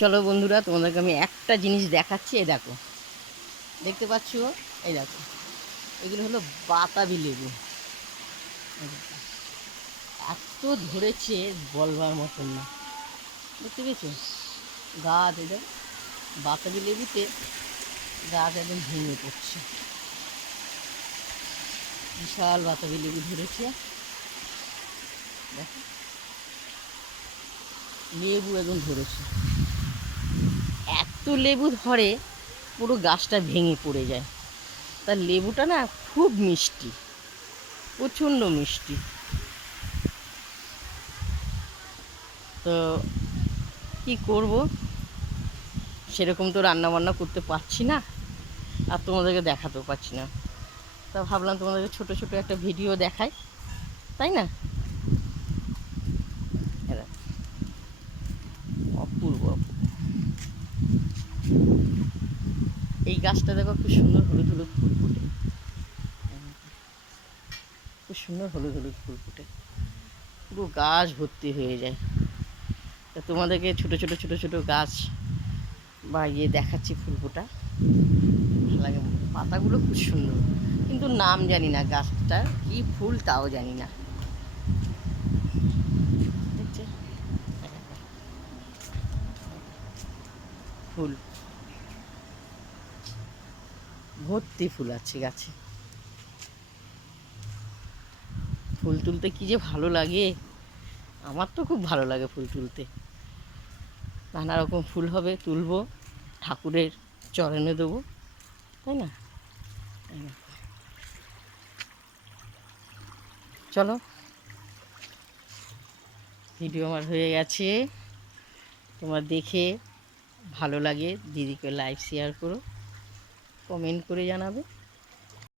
চলো বন্ধুরা, তোমাদেরকে আমি একটা জিনিস দেখাচ্ছি। এই দেখো, দেখতে পাচ্ছ? এই দেখো, এগুলো হলো বাতাবি লেবু। এই দেখো, এত ধরেছে বলবার মতন না। দেখতে পেয়েছো গাছ? এটা বাতাবি লেবুতে গাছ একদম ভেঙে পড়ছে। বিশাল বাতাবি লেবু ধরেছে। দেখো, লেবু একদম ধরেছে। এত লেবু ধরে পুরো গাছটা ভেঙে পড়ে যায়। তার লেবুটা না খুব মিষ্টি, প্রচণ্ড মিষ্টি। তো কি করব, সেরকম তো রান্না বান্না করতে পারছি না, আর তোমাদেরকে দেখাতেও পারছি না। তা ভাবলাম তোমাদেরকে ছোট ছোট একটা ভিডিও দেখাই, তাই না? এরা অপূর্ব অপূর্ব। এই গাছটা দেখো, খুব সুন্দর হলুদ হলুদ ফুল ফুটে। খুব সুন্দর হলুদ হলুদ ফুল ফুটে, পুরো গাছ ভর্তি হয়ে যায়। তা তোমাদেরকে ছোট ছোট ছোট ছোট গাছ বা দেখাচ্ছি, ফুল ফোটা ভালো লাগে। পাতাগুলো খুব সুন্দর, কিন্তু নাম জানি না গাছটার কি ফুল, তাও জানি না। দেখছে ফুল, ভর্তি ফুল আছে গাছে। ফুল তুলতে কী যে ভালো লাগে, আমার তো খুব ভালো লাগে ফুল তুলতে। নানা রকম ফুল হবে, তুলবো, ঠাকুরের চরণে দেবো, তাই না? চলো, ভিডিও আমার হয়ে গেছে। তোমার দেখে ভালো লাগে, দিদিকে লাইক শেয়ার করো, কমেন্ট করে জানাবে।